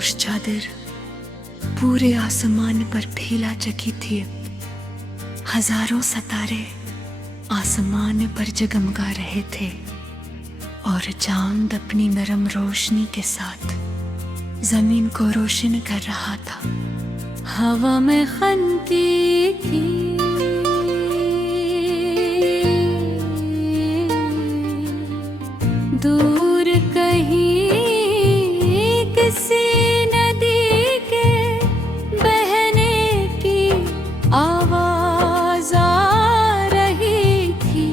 खामोश चादर पूरे आसमान पर फैला चकी थी। हजारों सितारे आसमान पर जगमगा रहे थे और चांद अपनी नरम रोशनी के साथ जमीन को रोशन कर रहा था। हवा में खनती थी दूर कहीं किसी नदी के बहने की आवाज आ रही थी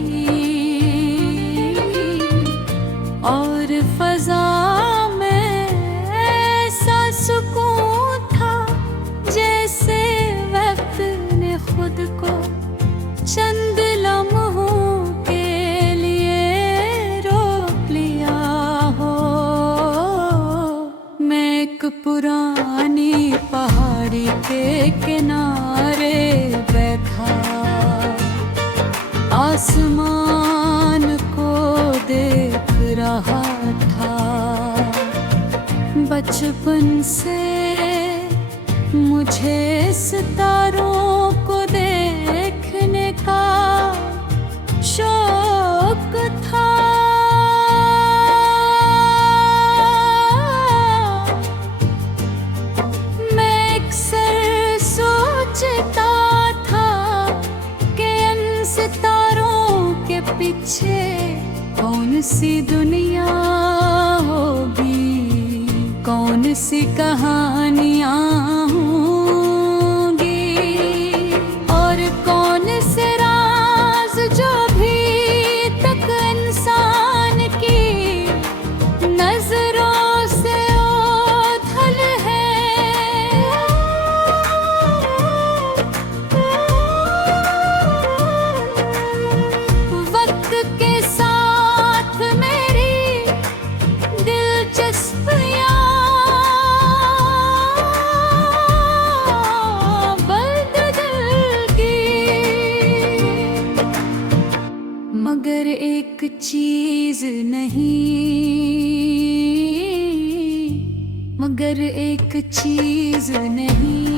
और फजा में ऐसा सुकून था जैसे वक्त ने खुद को चंद लम्हों के लिए रोक लिया हो। मैं एक पुरानी पहाड़ी के किनारे बैठा आसमान को देख रहा था। बचपन से मुझे सितारों को देखने का शौक था। मैं अक्सर सोचता था कि इन सितारों के पीछे कौन सी दुनिया होगी, कौन सी कहानियाँ होंगी और कौन से राज जो भी तक इंसान की नजरों से ओझल है। वक्त के साथ मेरी दिलचस्पियाँ मगर एक चीज नहीं, मगर एक चीज नहीं,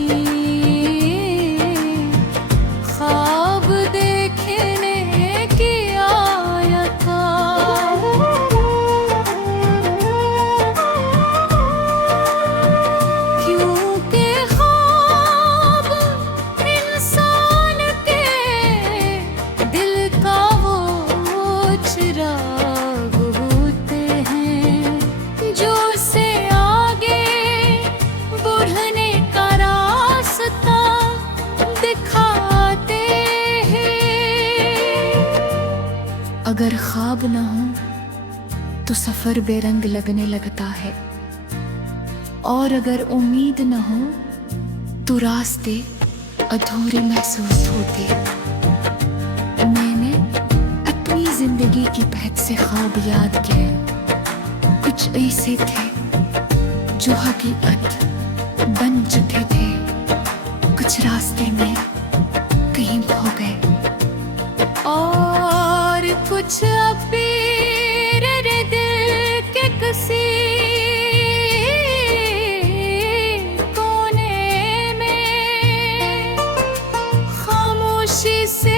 ख्वाब देखने की आया था। क्योंकि ख्वाब इंसान के दिल का चिराग होते हैं जो से आगे बढ़ने का रास्ता दिखाते हैं। अगर ख्वाब न हो तो सफर बेरंग लगने लगता है और अगर उम्मीद न हो तो रास्ते अधूरे महसूस होते हैं। जिंदगी की बहत से ख्वाब याद किए, कुछ ऐसे थे जो हकीकत बन चुके थे, कुछ रास्ते में कहीं खो गए और कुछ अभी मेरे दिल के किसी कोने में खामोशी से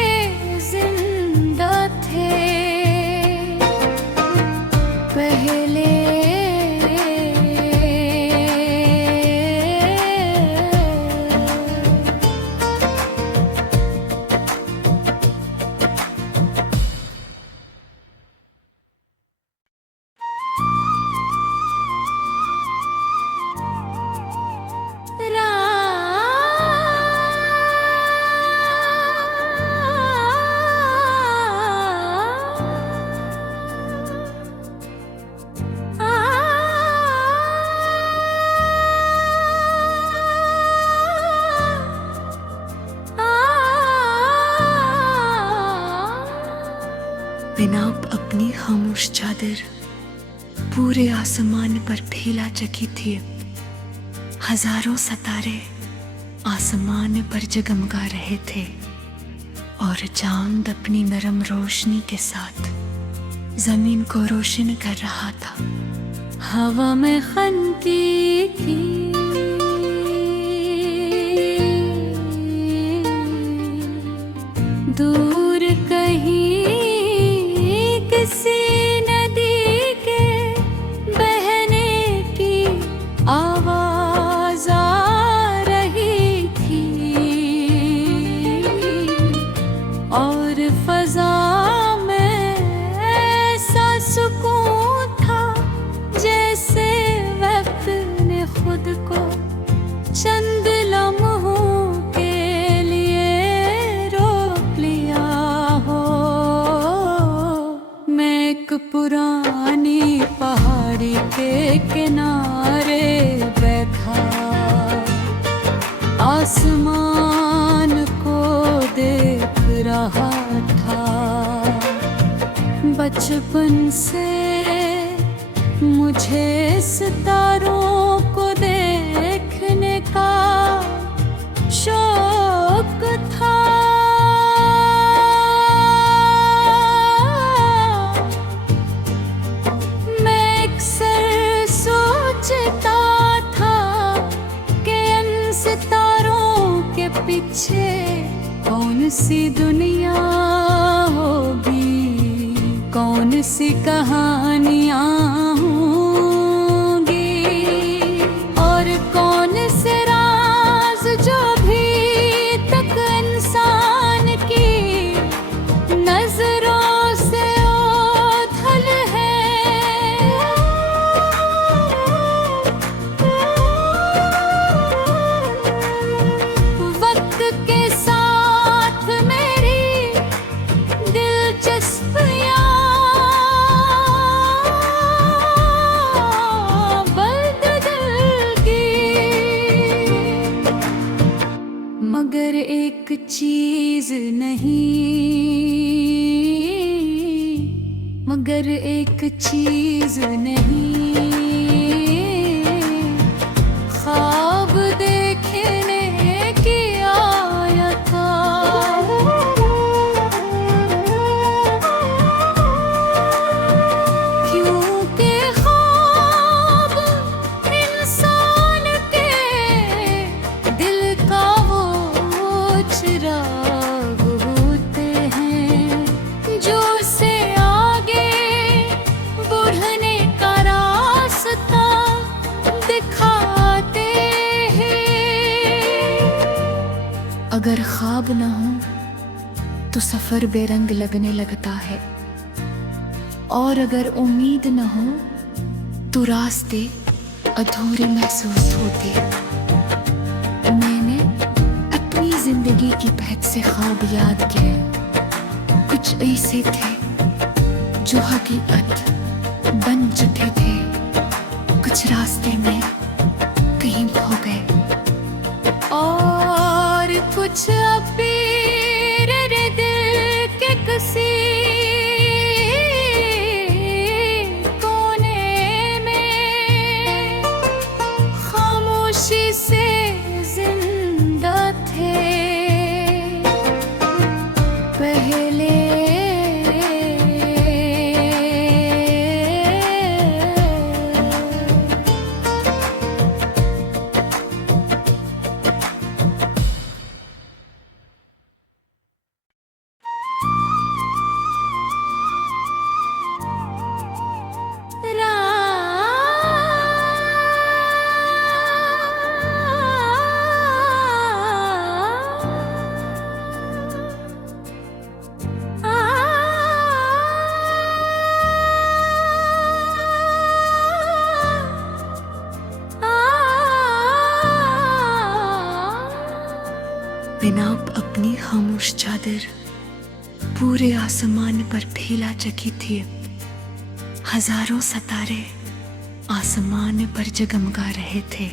बिनाप अपनी खामोश चादर पूरे आसमान पर फैला चकी थी। हजारों सितारे आसमान पर जगमगा रहे थे और चांद अपनी नरम रोशनी के साथ जमीन को रोशन कर रहा था। हवा में खनती थी। दूर कहीं किसी नदी के बहने की आवाज आ रही थी और फजा में ऐसा सुकून था जैसे वक्त ने खुद को चंद लम्हों के लिए रोक लिया हो। मैं एक पुरानी पहाड़ी के किनारे बैठा आसमान को देख रहा था। बचपन से मुझे सितारों को देखने का शौक था। मैं अक्सर सोचता था कि इन सितारों के पीछे कौन सी दुनिया होगी, कौन सी कहानियाँ होंगी और कौन से राज जो भी तक इंसान की नजरों से ओझल है। वक्त के साथ मेरी दिलचस्पियाँ मगर एक चीज नहीं, मगर एक चीज नहीं, ख्वाब देखने की आया था। क्योंकि ख्वाब इंसान के दिल का चिराग होते हैं जो उसे आगे बढ़ने का रास्ता दिखाते हैं। अगर ख्वाब ना हो तो सफर बेरंग लगने लगता है और अगर उम्मीद न हो तो रास्ते अधूरे महसूस होते। जिंदगी की बहक से ख्वाब याद किए, कुछ ऐसे थे जो हकीकत बन चुके थे, कुछ रास्ते में कहीं खो गए और कुछ अभी मेरे दिल के किसी कोने में खामोशी से जिंदा थे। पहले बिना अपनी खामोश चादर पूरे आसमान पर फैला चकी थी। हजारों सितारे आसमान पर जगमगा रहे थे।